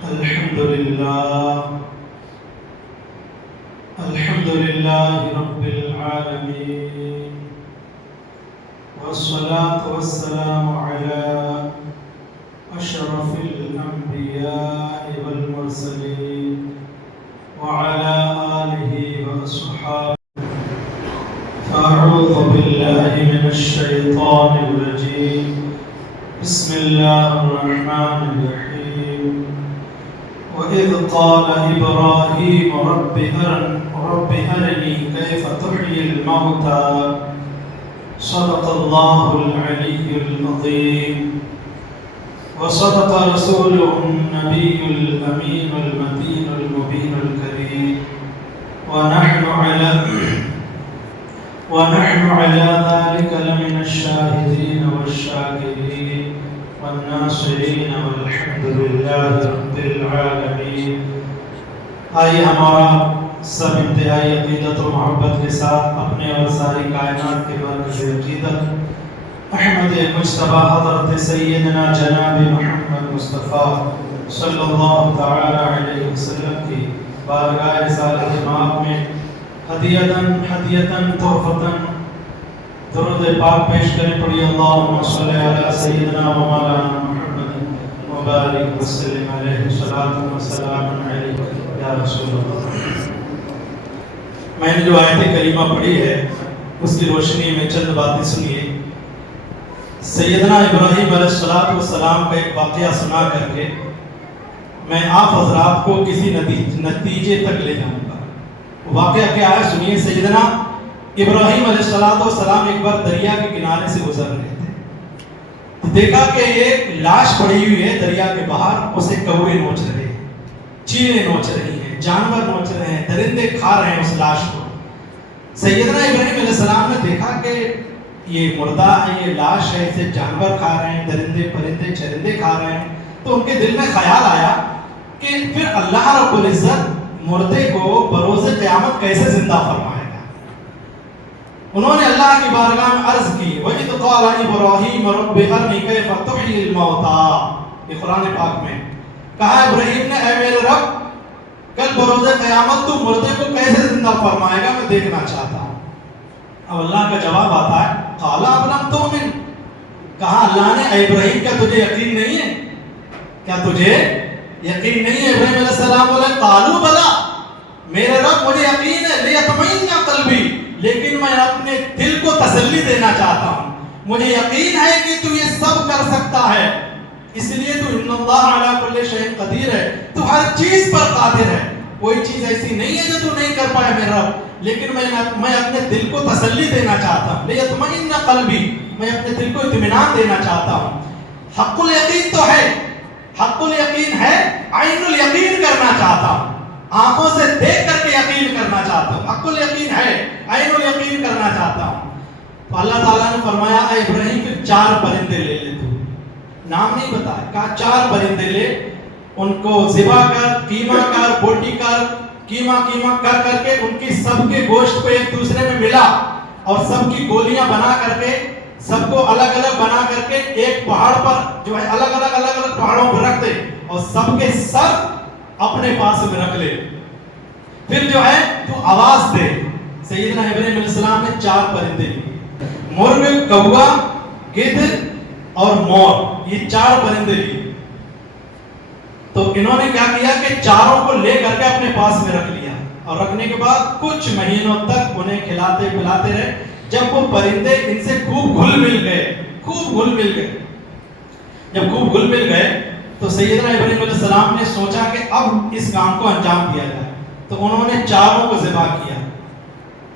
الحمد لله رب العالمين، والصلاة والسلام على أشرف الأنبياء والمرسلين وعلى آله وأصحابه. فأعوذ بالله من الشيطان الرجيم. بسم الله الرحمن الرحيم. وإذ قال إبراهيم رب أرني كيف تحيي الموتى. صدق الله العلي العظيم، وصدق رسوله النبي الأمين المتين المبين الكريم، ونحن على ذلك لمن الشاهدين والشاكرين والناصرين، والحمد لله رب العالمین. آئیے ہمارا سب انتہائی عقیدت و محبت کے ساتھ اپنے اور ساری کائنات کے مرکز عقیدت احمد مجتبی حضرت سیدنا جناب محمد مصطفیٰ صلی اللہ تعالی علیہ وسلم کی بارگاہ رسالت مآب میں ہدیتاً تحفتاً درود پاک پیش کریں. پڑھی اللہم صلی علی سیدنا و مولانا محمد مبارک وسلم علیہ صلاۃ و سلام علیہ یا رسول اللہ. میں نے جو آیت کریمہ پڑھی ہے اس کی روشنی میں چند باتیں سنیے. سیدنا ابراہیم علیہ السلام کا ایک واقعہ سنا کر کے میں آپ حضرات کو کسی نتیجے تک لے جاؤں گا. واقعہ کیا ہے سنیے. سیدنا ابراہیم علیہ السلام ایک بار دریا کے کنارے سے گزر رہے تھے. دیکھا کہ ایک لاش پڑی ہوئی ہے دریا کے باہر، اسے کوے نوچ رہے ہیں، چیلیں نوچ رہی ہیں، جانور نوچ رہے ہیں، درندے کھا رہے ہیں اس لاش کو. سیدنا ابراہیم علیہ السلام نے دیکھا کہ یہ مردہ ہے، یہ لاش ہے، اسے جانور کھا رہے ہیں، درندے پرندے چرندے کھا رہے ہیں. تو ان کے دل میں خیال آیا کہ پھر اللہ رب العزت مردے کو بروز قیامت کیسے زندہ فرمائے گا. انہوں نے اللہ کی بارگاہ میں عرض کی وَإِذْ قَالَ إِبْرَاهِيمُ رَبِّ أَرْنِي كَيْفَ تُحْيِي الْمَوْتَى. یہ قرآن پاک میں کہا ابراہیم نے اے میرے رب کل بروز قیامت تو مردے کو کیسے زندہ فرمائے گا، میں دیکھنا چاہتا ہوں. اب اللہ کا جواب آتا ہے قَالَ أَلَمْ تُؤْمِنْ. کہا اللہ نے اے ابراہیم کیا تجھے یقین نہیں ہے، کیا تجھے یقین نہیں ہے؟ ابراہیم علیہ السلام بولے قالوا بلا، میرے رب مجھے یقین ہے، لیطمئن قلبی، لیکن میں اپنے دل کو تسلی دینا چاہتا ہوں. مجھے یقین ہے کہ تو یہ سب کر سکتا ہے، اس لیے تو ان اللہ علی کل شیء قدیر ہے، تو ہر چیز پر قادر ہے. کوئی چیز ایسی نہیں ہے جو تو نہیں کر پائے میرے رب، لیکن میں اپنے دل کو تسلی دینا چاہتا ہوں. لیطمئن قلبی، میں اپنے دل کو اطمینان دینا چاہتا ہوں. حق الیقین تو ہے، حق الیقین ہے، عین الیقین کرنا چاہتا ہوں، آنکھوں سے دیکھ کر کے یقین کرنا چاہتا ہوں. حق الیقین ہے، عین الیقین کرنا چاہتا ہوں. تو اللہ تعالیٰ نے فرمایا اے ابراہیم پھر 4 پرندے لے لے. تو نام نہیں بتایا، کہا 4 پرندے لے، ان کو ذبح کر، قیمہ کر، بوٹی کر، قیمہ کر کر کے ان کی سب کے گوشت کو ایک دوسرے میں ملا اور سب کی گولیاں بنا کر کے سب کو الگ الگ بنا کر کے ایک پہاڑ پر جو ہے الگ الگ پہاڑوں پر رکھ دے اور سب کے سر اپنے پاس میں رکھ لے. پھر جو ہے تو آواز دے. سیدنا ابراہیم علیہ السلام نے 4 پرندے لیے، مرغ، کوا، گدھ اور مور، یہ 4 پرندے لیے. تو انہوں نے کیا کیا کہ 4 کو لے کر کے اپنے پاس میں رکھ لیا اور رکھنے کے بعد کچھ مہینوں تک انہیں کھلاتے پلاتے رہے. جب وہ پرندے ان سے خوب گھل مل گئے، جب خوب گھل مل گئے تو سیدنا ابراہیم علیہ السلام نے سوچا کہ اب اس کام کو انجام دیا جائے. تو انہوں نے 4 کو ذبح کیا.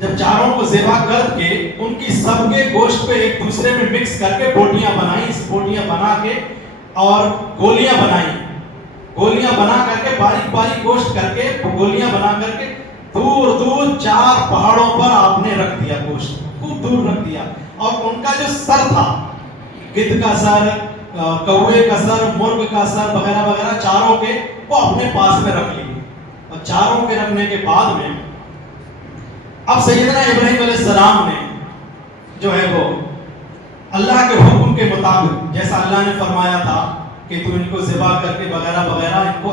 جب 4 کو ذبح کر کے ان کی سب کے گوشت کو ایک دوسرے میں مکس کر کے بوٹیاں بنائی. اس بوٹیاں بنا کے اور گولیاں بنا کر کے باریک گوشت کر کے گولیاں بنا کر کے دور 4 پہاڑوں پر آپ نے رکھ دیا. گوشت خوب دور رکھ دیا اور ان کا جو سر تھا، گدھ کا سر، کوے کا سر، مرغ کا سر وغیرہ وغیرہ 4 کے وہ اپنے پاس میں رکھ لیے. اور 4 کے رکھنے کے بعد میں اب سیدنا ابراہیم علیہ السلام نے جو ہے وہ اللہ کے حکم کے مطابق جیسا اللہ نے فرمایا تھا کہ تو ان کو ذبح کر کے وغیرہ وغیرہ ان کو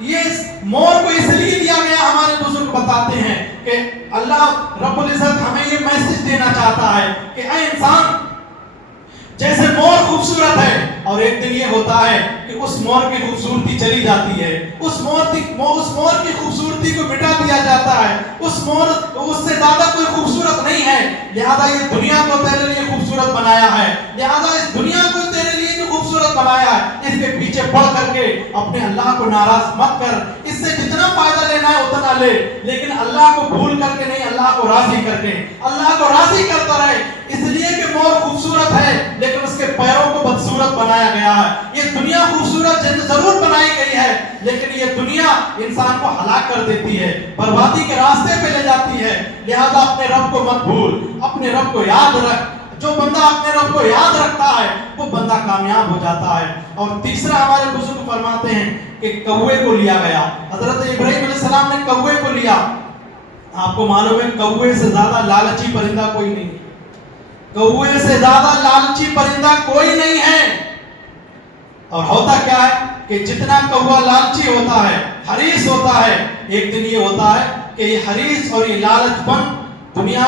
یہ مور کو اس لیے دیا گیا، ہمارے بزرگ بتاتے ہیں کہ اللہ رب العزت ہمیں یہ میسج دینا چاہتا ہے کہ اے انسان، جیسے مور خوبصورت ہے اور ایک دن یہ ہوتا ہے کہ اس مور کی خوبصورتی چلی جاتی ہے، اس مور کی خوبصورتی کو مٹا دیا جاتا ہے، اس سے زیادہ کوئی خوبصورت نہیں ہے، لہذا یہ دنیا کو تیرے لیے خوبصورت بنایا ہے، لہذا اس دنیا کو تیرے لیے جو خوبصورت بنایا ہے اس کے پیچھے پڑ کر کے اپنے اللہ کو ناراض مت کر، اس سے جتنا فائدہ لینا ہے اتنا لے، لیکن اللہ کو بھول کر کے نہیں، اللہ کو راضی کر کے، اللہ کو راضی کرتا رہے، اس لیے کہ مور خوبصورت ہے لیکن اس کے پیروں کو بدصورت بنایا گیا ہے۔ یہ دنیا خوبصورت ضرور بنائی گئی ہے لیکن یہ دنیا انسان کو ہلاک کر دیتی ہے، بربادی کے راستے پہ لے جاتی ہے، لہذا اپنے رب کو مت بھول، اپنے رب کو یاد رکھ۔ جو بندہ اپنے رب کو یاد رکھتا ہے وہ بندہ کامیاب ہو جاتا ہے۔ اور تیسرا ہمارے بزرگ فرماتے ہیں کہ کوے کو لیا گیا، حضرت ابراہیم علیہ السلام نے کوے کو لیا۔ آپ کو معلوم ہے کوے سے زیادہ لالچی پرندہ کوئی نہیں ہے، کوے سے زیادہ لالچی پرندہ کوئی نہیں ہے۔ اور ہوتا کیا ہے کہ جتنا کوا لالچی ہوتا ہے، حریص ہوتا ہے، ایک دن یہ ہوتا ہے کہ یہ حریص اور یہ لالچ پن دنیا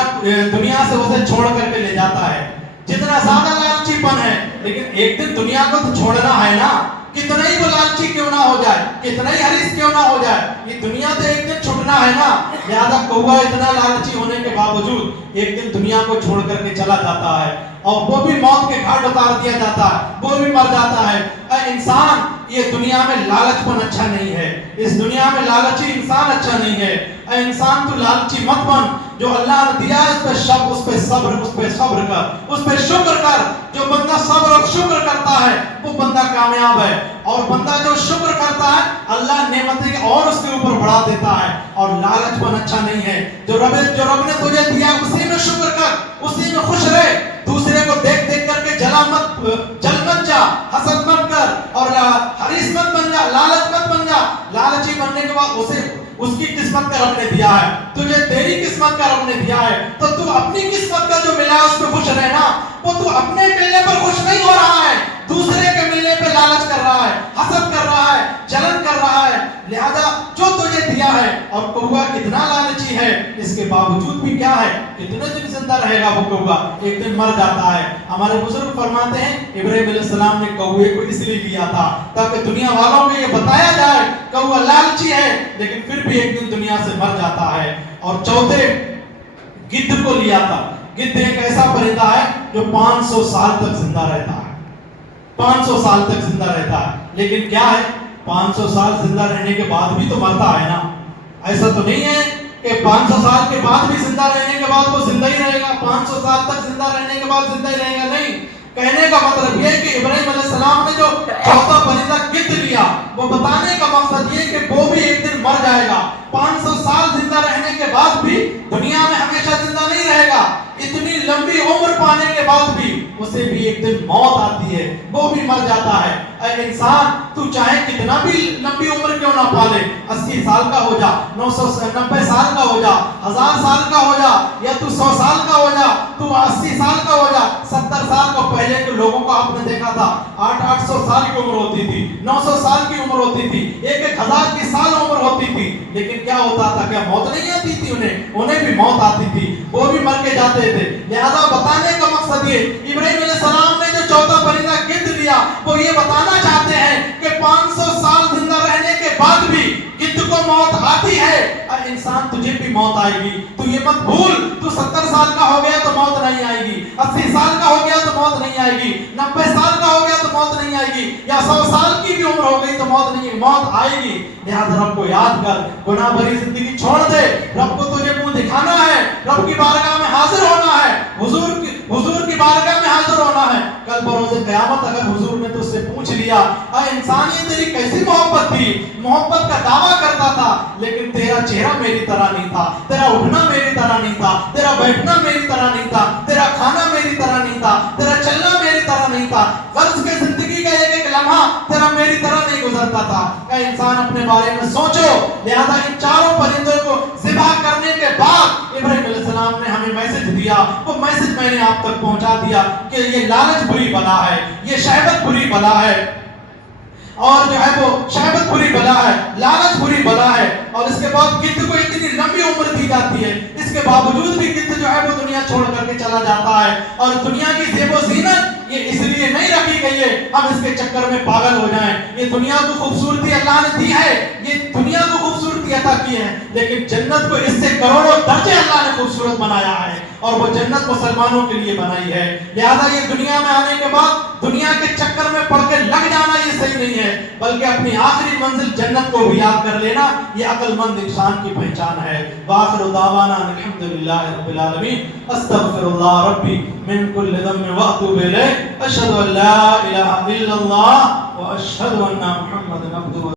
سے اسے چھوڑ کر کے لے جاتا ہے۔ جتنا زیادہ لالچی پن ہے لیکن ایک دن دنیا کو تو چھوڑنا ہے نا، کتنا ہی وہ لالچی کیوں نہ ہو جائے، کتنا ہی حریص کیوں نہ ہو جائے، یہ دنیا تو ایک دن چھوڑنا ہے نا، لہذا کوا اتنا لالچی ہونے کے باوجود ایک دن دنیا کو چھوڑ کر کے چلا جاتا ہے اور وہ بھی موت کے گھاٹ اتار دیا جاتا ہے، وہ بھی مر جاتا ہے۔ اے انسان، یہ دنیا میں لالچ پن اچھا نہیں ہے، اس دنیا میں لالچی انسان اچھا نہیں ہے۔ اے انسان، تو لالچی مت بن، جو اللہ نے دیا ہے اس پہ صبر کر، اس پہ شکر کر۔ جو بندہ صبر اور شکر کرتا ہے وہ بندہ کامیاب ہے، اور بندہ جو شکر کرتا ہے اللہ نعمتیں اور اس کے اوپر بڑھا دیتا ہے۔ اور لالچ پن اچھا نہیں ہے، جو رب نے تجھے دیا اسی میں شکر کر، اسی میں خوش رہ، دوسرے کو دیکھ کر کے جل مت جا، حسد مت کر اور حریص مت بن جا، لالچ مت بن جا۔ لالچی بننے کے بعد اس کی قسمت کا رب نے دیا ہے، تجھے تیری قسمت کا رب نے دیا ہے، تو تو اپنی قسمت کا جو ملا ہے اس پہ خوش رہنا۔ وہ تو اپنے ملنے پر خوش نہیں ہو رہا ہے، دوسرے کے ملنے پہ لالچ کر رہا ہے، حسد کر رہا ہے، جلن کر رہا ہے، لہذا جو تجھے دیا ہے، اور کوا کتنا لالچی ہے اس کے باوجود بھی کیا ہے، کتنے دن زندہ رہے گا وہ کوا، ایک دن مر جاتا ہے۔ ہمارے بزرگ فرماتے ہیں ابراہیم علیہ السلام نے کوے کو اس لیے لیا تھا تاکہ دنیا والوں کو یہ بتایا جائے کوا لالچی ہے لیکن پھر بھی ایک دن دنیا سے مر جاتا ہے۔ اور چوتھے گدھ کو لیا تھا۔ گدھ ایک ایسا پرندہ ہے جو 500 سال تک زندہ رہتا ہے، 500 سال تک زندہ رہتا ہے، لیکن کیا ہے 500 سال زندہ رہنے کے بعد بھی تو مرتا ہے نا۔ ایسا تو نہیں ہے کہ 500 سال کے بعد بھی زندہ رہنے کے بعد وہ زندہ ہی رہے گا، 500 سال تک زندہ رہنے کے بعد زندہ ہی رہے گا، نہیں۔ کہنے کا مطلب یہ کہ ابراہیم علیہ السلام نے جو چوتھا پرندہ گدھ لیا، وہ بتانے کا مقصد یہ کہ وہ بھی ایک دن مر جائے گا، 500 سال زندہ رہنے کے بعد بھی دنیا میں ہمیشہ زندہ نہیں رہے گا، اتنی لمبی عمر پانے کے بعد بھی اسے بھی ایک دن موت آتی ہے، وہ بھی مر جاتا ہے۔ اے انسان، تو چاہے کتنا بھی لمبی عمر کیوں نہ پالے، 80 سال کا ہو جا، 990 سال کا ہو جا، 1000 سال کا ہو جا، یا تو 100 سال کا ہو جا، تو 80 سال کا ہو جا، 70 سال کا۔ پہلے کے لوگوں کو آپ نے دیکھا تھا 800 سال کی عمر ہوتی تھی، 900 سال کی عمر ہوتی تھی، 1000 کی سال عمر ہوتی تھی، لیکن کیا ہوتا تھا، کیا موت نہیں آتی تھی انہیں بھی موت آتی تھی، وہ بھی مر کے جاتے تھے۔ لہذا بتانے کا مقصد یہ، ابراہیم علیہ السلام نے جو چوتھا پرندہ گدھ لیا، وہ یہ بتانا چاہتے ہیں کہ 500 سال زندہ رہنے کے بعد بھی گدھ کو موت آتی ہے۔ اور انسان، تجھے بھی موت آئے گی، تو یہ مت بھول، تو 70 سال کا ہو گیا تو موت نہیں آئے گی، 80 سال کا ہو گیا تو موت نہیں آئے گی، 90 سال کا ہو گیا تو موت نہیں آئے گی، یا 100 سال کی بھی عمر ہو گئی تو موت آئے گی۔ لہذا رب کو یاد کر، گناہ بھری زندگی چھوڑ دے، رب کو تجھے منہ دکھانا ہے، رب کی بارگاہ میں حاضر ہونا ہے، حضور کی بارگاہ میں حاضر ہونا ہے۔ کل بروز قیامت اگر حضور نے تجھ سے پوچھ لیا، اے انسان، یہ تیری کیسی محبت تھی، محبت کا دعویٰ کرتا تھا لیکن تیرا چہرہ میری طرح نہیں تھا، تیرا اٹھنا میری طرح نہیں تھا، تیرا بیٹھنا میری طرح نہیں تھا، تیرا کھانا میری طرح نہیں تھا، تیرا چلنا میری طرح نہیں تھا، غرض کے زندگی کا ایک ایک لمحہ تیرا میری طرح نہیں گزرتا تھا۔ اے انسان، اپنے بارے میں سوچو۔ لہذا ان چاروں پرندوں کو ذبح کرنے کے بعد ابراہیم علیہ السلام نے ہمیں میسج دیا، وہ میسج میں نے آپ تک پہنچا دیا کہ یہ لالچ بری بلا ہے، یہ شہوت بری بلا ہے۔ اور جو ہے وہ شہوت بری بلا ہے، لالچ بری بلا ہے، اور اس کے بعد گدھ کو اتنی لمبی عمر دی جاتی ہے، اس کے باوجود بھی گدھ جو ہے وہ دنیا چھوڑ کر کے چلا جاتا ہے، اور دنیا کی زیب و زینت یہ اس لیے نہیں رکھی گئی ہے ہم اس کے چکر میں پاگل ہو جائیں۔ یہ دنیا کو خوبصورتی اللہ نے دی ہے، یہ دنیا کو خوبصورتی عطا کی ہے، لیکن جنت کو اس سے کروڑوں درجے اللہ نے خوبصورت بنایا ہے، اور وہ جنت مسلمانوں کے لیے بنائی ہے۔ لہذا یہ دنیا میں آنے کے بعد دنیا کے چکر میں پڑ کے لگ جانا یہ صحیح نہیں ہے، بلکہ اپنی آخری منزل جنت کو بھی یاد کر لینا یہ عقل مند انسان کی پہچان ہے۔ وآخر دعوانا الحمدللہ رب العالمین، استغفر اللہ ربی من کل ذنب واتوب الیہ، اشہد ان لا الہ الا اللہ واشہد ان محمد عبدہ